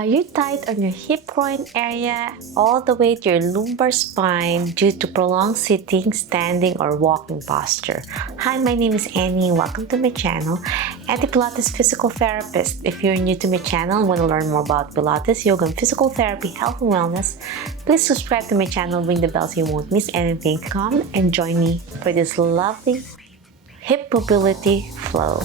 Are you tight on your hip groin area all the way to your lumbar spine due to prolonged sitting, standing, or walking posture? Hi, my name is Annie. Welcome to my channel, Pilates Physical Therapist. If you're new to my channel and want to learn more about Pilates, yoga, and physical therapy, health, and wellness, please subscribe to my channel, ring the bell so you won't miss anything. Come and join me for this lovely hip mobility flow.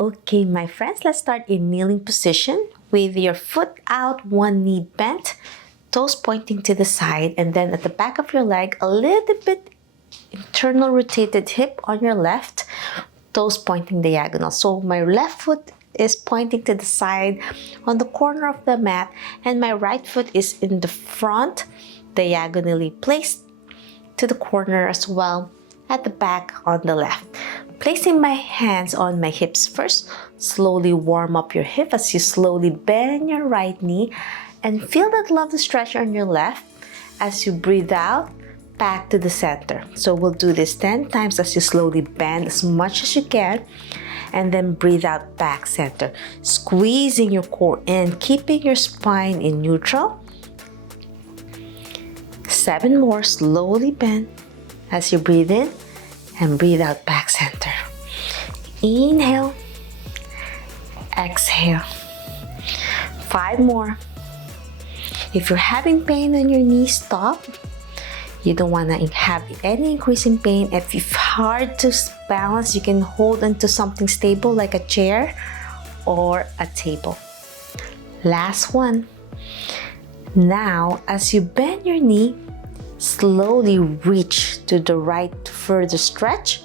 Okay, my friends, let's start in kneeling position with your foot out, one knee bent, toes pointing to the side, and then at the back of your leg, a little bit internal rotated hip on your left, toes pointing diagonal. So my left foot is pointing to the side on the corner of the mat, and my right foot is in the front, diagonally placed to the corner as well, at the back on the left. Placing my hands on my hips first, slowly warm up your hip as you slowly bend your right knee and feel that lovely stretch on your left as you breathe out back to the center. So we'll do this 10 times as you slowly bend as much as you can and then breathe out back center, squeezing your core in, keeping your spine in neutral. 7 more, slowly bend as you breathe in and breathe out back center. Inhale, exhale. 5 more. If you're having pain on your knee, stop. You don't want to have any increase in pain. If it's hard to balance, you can hold onto something stable like a chair or a table. Last one. Now, as you bend your knee, slowly reach to the right, further stretch,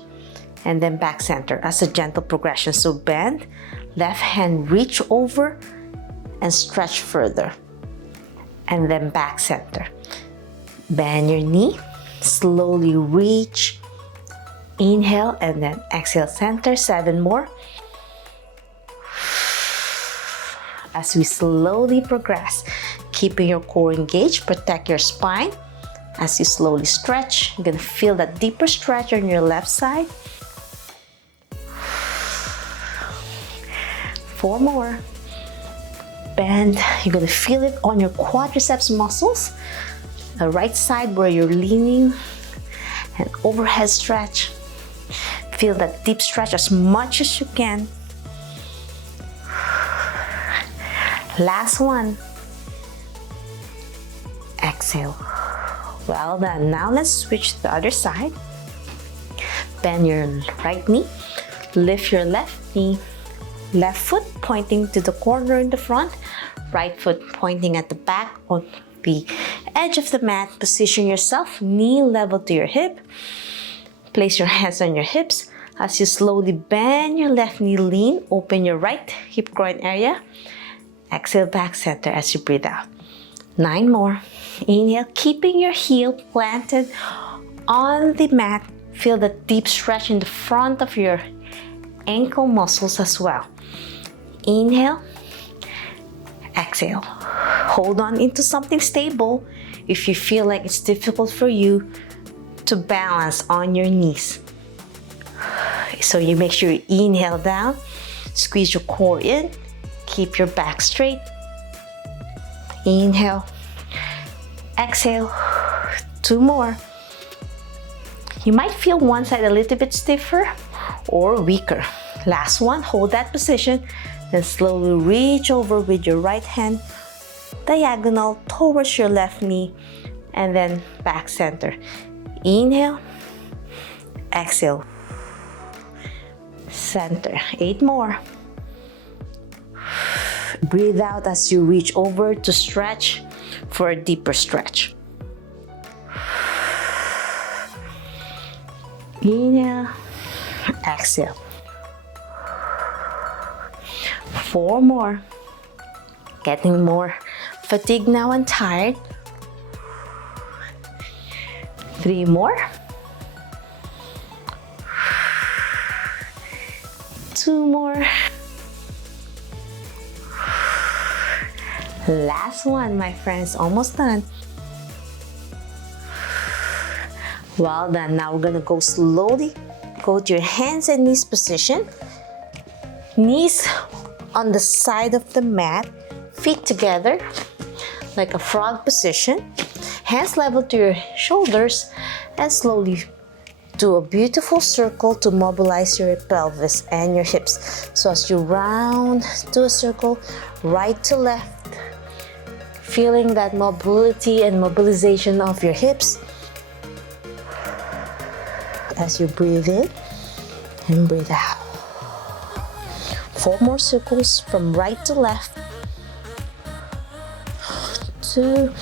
and then back center as a gentle progression. So bend, left hand reach over and stretch further, and then back center. Bend your knee, slowly reach, inhale, and then exhale, center. 7 more. As we slowly progress, keeping your core engaged, protect your spine. As you slowly stretch, you're gonna feel that deeper stretch on your left side. 4 more. Bend. You're gonna feel it on your quadriceps muscles. The right side where you're leaning, and overhead stretch. Feel that deep stretch as much as you can. Last one. Exhale. Well done. Now let's switch to the other side. Bend your right knee. Lift your left knee. Left foot pointing to the corner in the front. Right foot pointing at the back on the edge of the mat. Position yourself knee level to your hip. Place your hands on your hips. As you slowly bend your left knee, lean. Open your right hip groin area. Exhale back center as you breathe out. 9 more. Inhale, keeping your heel planted on the mat. Feel the deep stretch in the front of your ankle muscles as well. Inhale, exhale. Hold on into something stable if you feel like it's difficult for you to balance on your knees. So you make sure you inhale down, squeeze your core in, keep your back straight. Inhale, exhale. 2 more. You might feel one side a little bit stiffer or weaker. Last one, hold that position, then slowly reach over with your right hand diagonal towards your left knee, and then back center. Inhale, exhale, center. 8 more. Breathe out as you reach over to stretch for a deeper stretch. Inhale, exhale. 4 more. Getting more fatigued now and tired. 3 more. 2 more. Last one, my friends, almost done. Well done. Now we're gonna go slowly. Go to your hands and knees position. Knees on the side of the mat, feet together like a frog position. Hands level to your shoulders, and slowly do a beautiful circle to mobilize your pelvis and your hips. So as you round to a circle, right to left, feeling that mobility and mobilization of your hips as you breathe in and breathe out. 4 more circles from right to left. 2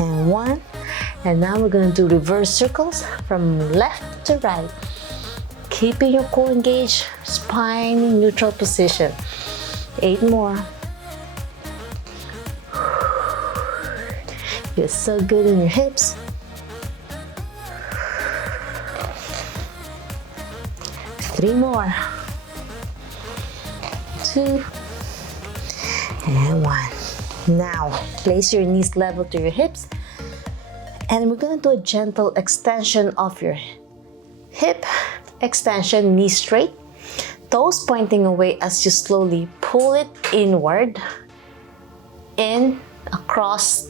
and 1. And now we're going to do reverse circles from left to right. Keeping your core engaged, spine in neutral position. 8 more. You're so good in your hips. 3 more. 2 and 1. Now place your knees level to your hips, and we're going to do a gentle extension of your hip extension, knees straight, toes pointing away as you slowly pull it inward, in, across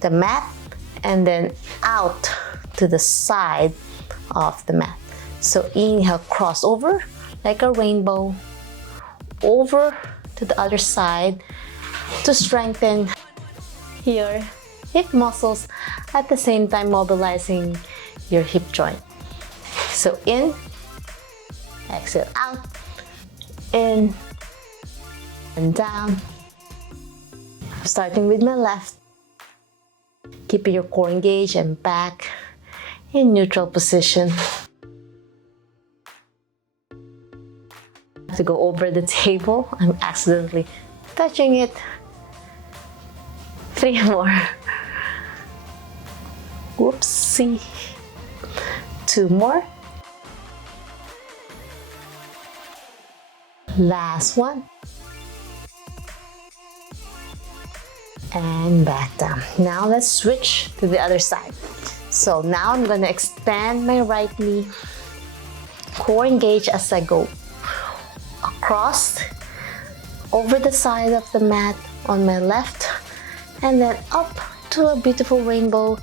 the mat, and then out to the side of the mat. So inhale, cross over like a rainbow, over to the other side to strengthen your hip muscles, at the same time mobilizing your hip joint. So in, exhale out, in and down. Starting with my left, keeping your core engaged and back in neutral position. To go over the table, I'm accidentally touching it. 3 more. Whoopsie. 2 more. Last one. And back down. Now let's switch to the other side. So now I'm gonna extend my right knee, core engaged as I go across, over the side of the mat on my left, and then up to a beautiful rainbow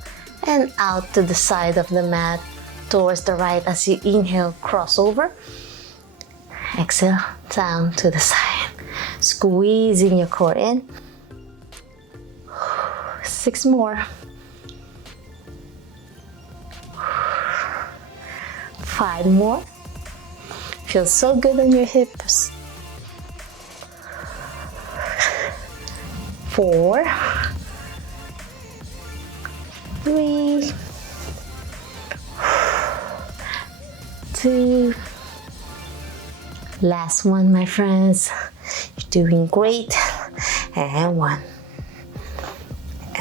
and out to the side of the mat towards the right as you inhale, cross over. Exhale, down to the side. Squeezing your core in. 6 more. 5 more. Feels so good on your hips. 4, 3, 2, last one, my friends. You're doing great. And 1.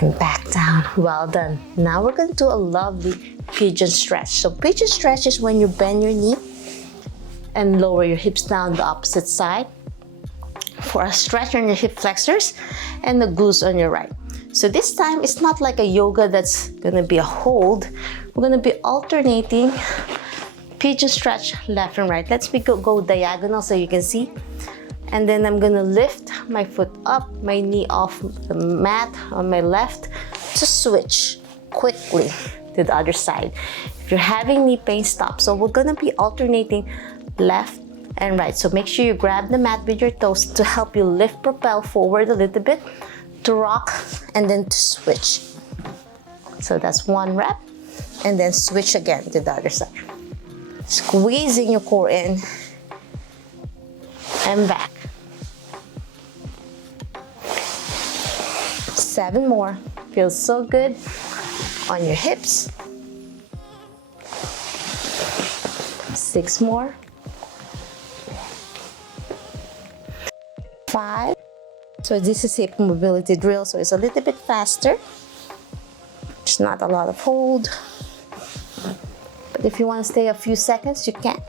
And back down. Well done. Now we're going to do a lovely pigeon stretch. So pigeon stretch is when you bend your knee and lower your hips down the opposite side for a stretch on your hip flexors and the glutes on your right. So this time it's not like a yoga that's gonna be a hold. We're gonna be alternating pigeon stretch left and right. Let's go diagonal so you can see. And then I'm gonna lift my foot up, my knee off the mat on my left to switch quickly to the other side. If you're having knee pain, stop. So we're gonna be alternating left and right. So make sure you grab the mat with your toes to help you lift, propel forward a little bit, to rock, and then to switch. So that's 1 rep, and then switch again to the other side. Squeezing your core in and back. 7 more. Feels so good on your hips. 6 more. 5. So this is hip mobility drill, so it's a little bit faster. It's not a lot of hold. But if you want to stay a few seconds, you can.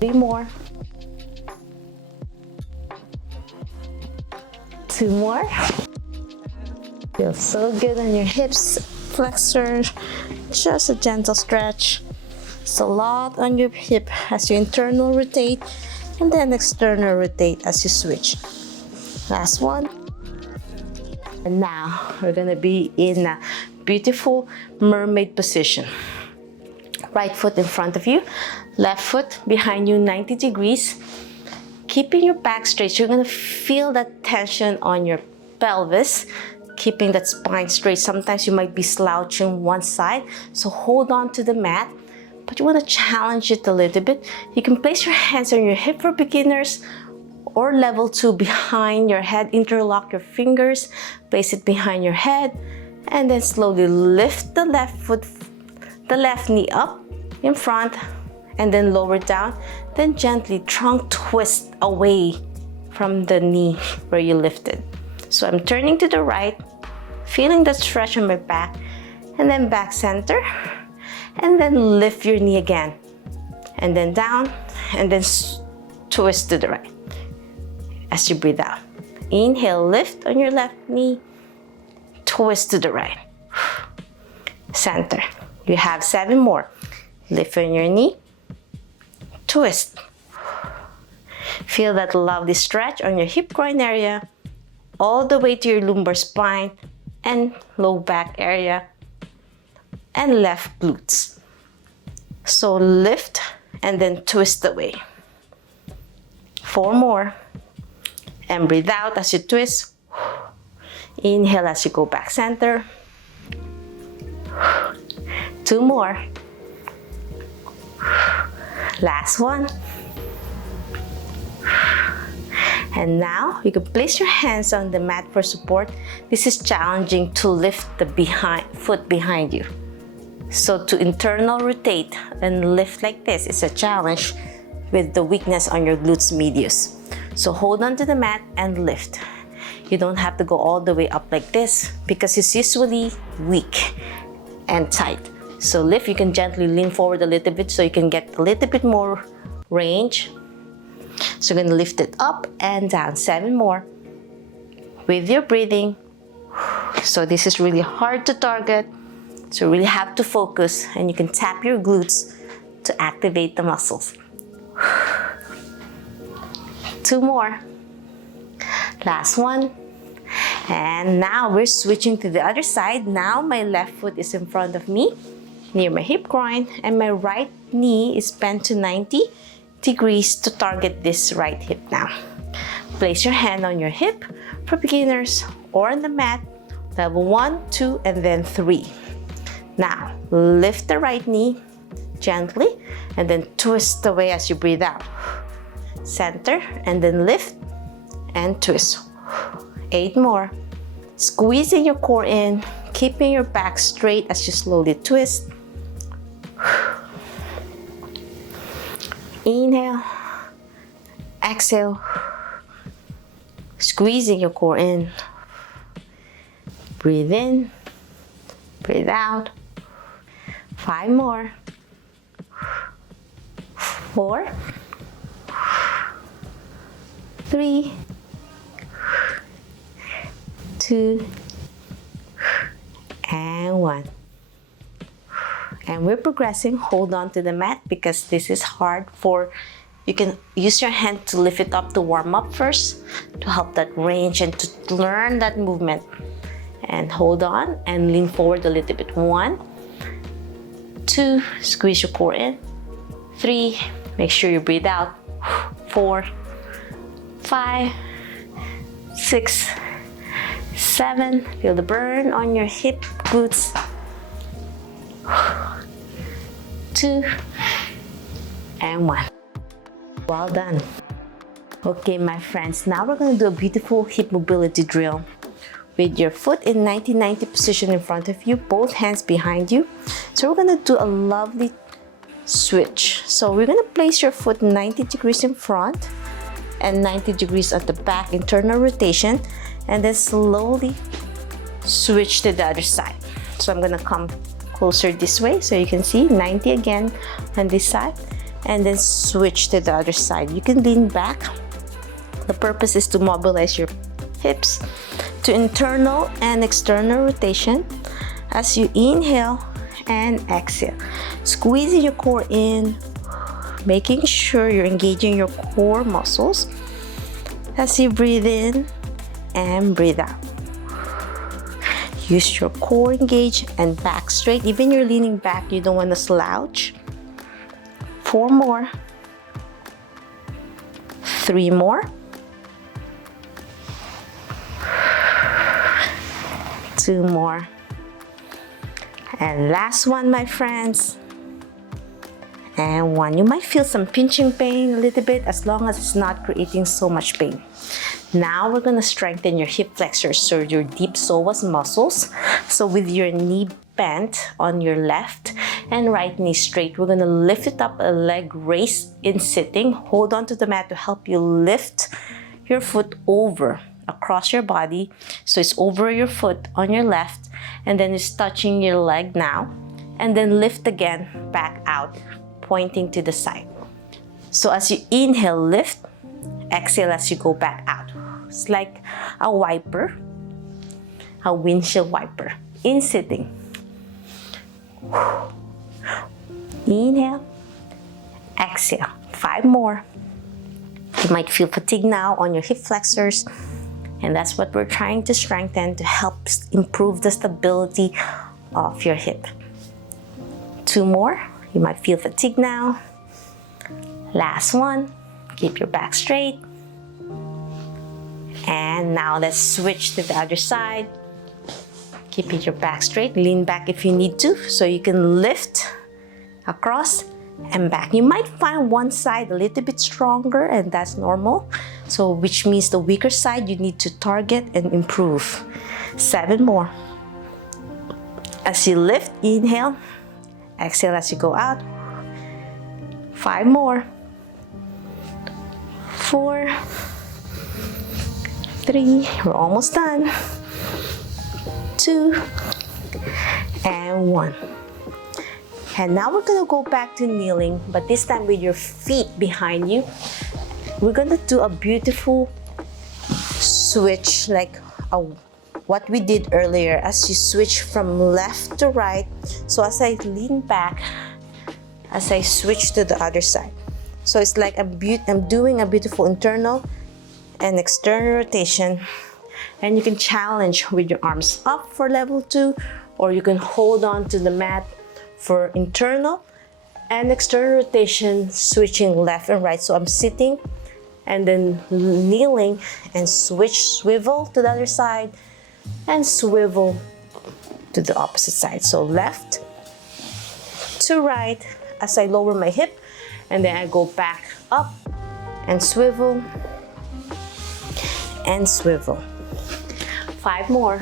3 more. 2 more. Feels so good on your hips, flexor. Just a gentle stretch. It's a lot on your hip as you internal rotate and then external rotate as you switch. Last one. And now we're gonna be in a beautiful mermaid position. Right foot in front of you, left foot behind you 90 degrees. Keeping your back straight, you're gonna feel that tension on your pelvis, keeping that spine straight. Sometimes you might be slouching one side, so hold on to the mat, but you wanna challenge it a little bit. You can place your hands on your hip for beginners, or level 2 behind your head. Interlock your fingers, place it behind your head, and then slowly lift the left foot, the left knee up in front, and then lower down. Then gently trunk twist away from the knee where you lifted. So I'm turning to the right, feeling the stretch on my back, and then back center, and then lift your knee again, and then down, and then twist to the right as you breathe out. Inhale, lift on your left knee, twist to the right, center. You have 7 more. Lift on your knee, twist. Feel that lovely stretch on your hip groin area, all the way to your lumbar spine and low back area and left glutes. So lift and then twist away. 4 more. And breathe out as you twist. Inhale as you go back center. 2 more. Last one. And now you can place your hands on the mat for support. This is challenging to lift the foot behind you. So to internal rotate and lift like this is a challenge with the weakness on your glutes medius. So hold on to the mat and lift. You don't have to go all the way up like this because it's usually weak and tight. So lift, you can gently lean forward a little bit so you can get a little bit more range. So you're gonna lift it up and down, 7 more with your breathing. So this is really hard to target, so you really have to focus, and you can tap your glutes to activate the muscles. 2 more. Last one. And now we're switching to the other side. Now my left foot is in front of me, near my hip groin, and my right knee is bent to 90 degrees to target this right hip now. Place your hand on your hip for beginners or on the mat, level 1, 2, and then 3. Now, lift the right knee gently and then twist away as you breathe out. Center and then lift and twist. 8 more. Squeezing your core in, keeping your back straight as you slowly twist. Inhale, exhale, squeezing your core in. Breathe in, breathe out. 5 more. 4, 3, 2, and 1. And we're progressing. Hold on to the mat because this is hard you can use your hand to lift it up to warm up first, to help that range and to learn that movement. And hold on and lean forward a little bit. 1, 2, squeeze your core in. 3, make sure you breathe out. 4, 5, 6, 7, feel the burn on your hip glutes. 2, and 1. Well done. Okay, my friends, now we're going to do a beautiful hip mobility drill with your foot in 90-90 position in front of you, both hands behind you. So we're going to do a lovely switch. So we're going to place your foot 90 degrees in front and 90 degrees at the back, internal rotation, and then slowly switch to the other side. So I'm going to come closer this way so you can see 90 again on this side, and then switch to the other side. You can lean back. The purpose is to mobilize your hips to internal and external rotation as you inhale and exhale. Squeezing your core in, making sure you're engaging your core muscles as you breathe in and breathe out. Use your core engaged and back straight. Even you're leaning back, you don't want to slouch. 4 more. 3 more. 2 more. And last one, my friends. And 1. You might feel some pinching pain a little bit, as long as it's not creating so much pain. Now we're gonna strengthen your hip flexors, so your deep psoas muscles. So with your knee bent on your left and right knee straight, we're gonna lift it up, a leg raise in sitting. Hold on to the mat to help you lift your foot over across your body. So it's over your foot on your left, and then it's touching your leg now. And then lift again, back out, pointing to the side. So as you inhale, lift. Exhale as you go back out. It's like a wiper, a windshield wiper, in sitting. Inhale, exhale. 5 more. You might feel fatigue now on your hip flexors, and that's what we're trying to strengthen to help improve the stability of your hip. 2 more. You might feel fatigue now. Last one. Keep your back straight. And now let's switch to the other side. Keep your back straight. Lean back if you need to, so you can lift across and back. You might find one side a little bit stronger, and that's normal. So which means the weaker side you need to target and improve. 7 more. As you lift, inhale. Exhale as you go out. 5 more. 4, 3, we're almost done. 2, and 1. And now we're gonna go back to kneeling, but this time with your feet behind you. We're gonna do a beautiful switch, like what we did earlier, as you switch from left to right. So as I lean back, as I switch to the other side. So it's like I'm doing a beautiful internal and external rotation. And you can challenge with your arms up for level 2, or you can hold on to the mat for internal and external rotation, switching left and right. So I'm sitting and then kneeling and swivel to the other side and swivel to the opposite side. So left to right as I lower my hip, and then I go back up and swivel and swivel. 5 more.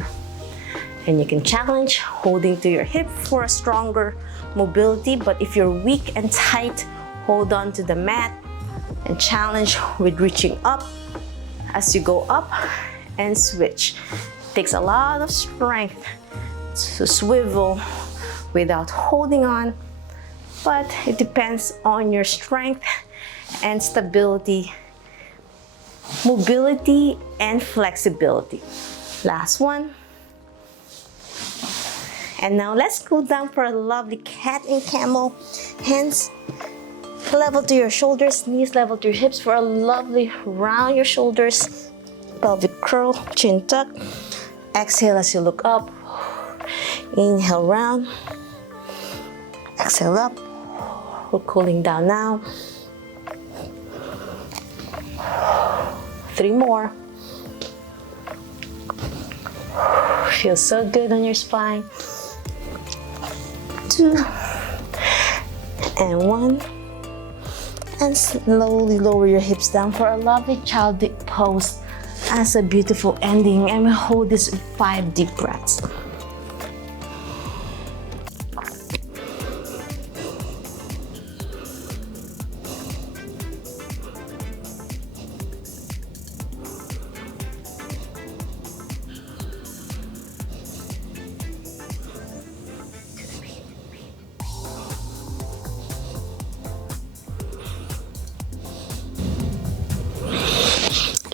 And you can challenge holding to your hip for a stronger mobility, but if you're weak and tight, hold on to the mat and challenge with reaching up as you go up and switch. Takes a lot of strength to swivel without holding on, but it depends on your strength and stability, mobility and flexibility. Last one. And now let's go down for a lovely cat and camel. Hands level to your shoulders, knees level to your hips for a lovely round your shoulders, pelvic curl, chin tuck. Exhale as you look up. Inhale round. Exhale up. We're cooling down now. 3 more. Feels so good on your spine. 2 and 1. And slowly lower your hips down for a lovely childlike pose as a beautiful ending. And we hold this with 5 deep breaths.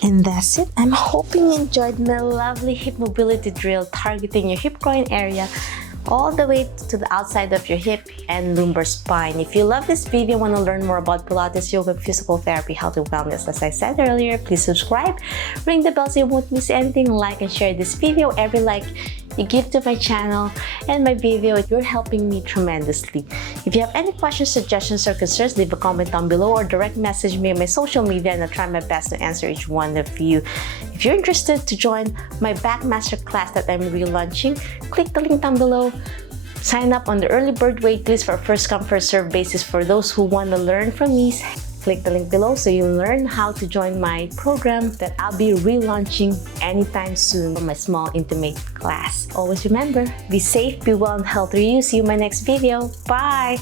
And that's it. I'm hoping you enjoyed my lovely hip mobility drill targeting your hip groin area all the way to the outside of your hip and lumbar spine. If you love this video and want to learn more about Pilates, yoga, physical therapy, health, and wellness, as I said earlier, please subscribe, ring the bell so you won't miss anything, like and share this video. Every like you give to my channel and my video, you're helping me tremendously. If you have any questions, suggestions, or concerns, leave a comment down below or direct message me on my social media and I'll try my best to answer each one of you. If you're interested to join my back master class that I'm relaunching, click the link down below. Sign up on the early bird waitlist for a first come first serve basis for those who want to learn from me. Click the link below so you learn how to join my program that I'll be relaunching anytime soon for my small intimate class. Always remember, be safe, be well, and healthy. See you in my next video. Bye!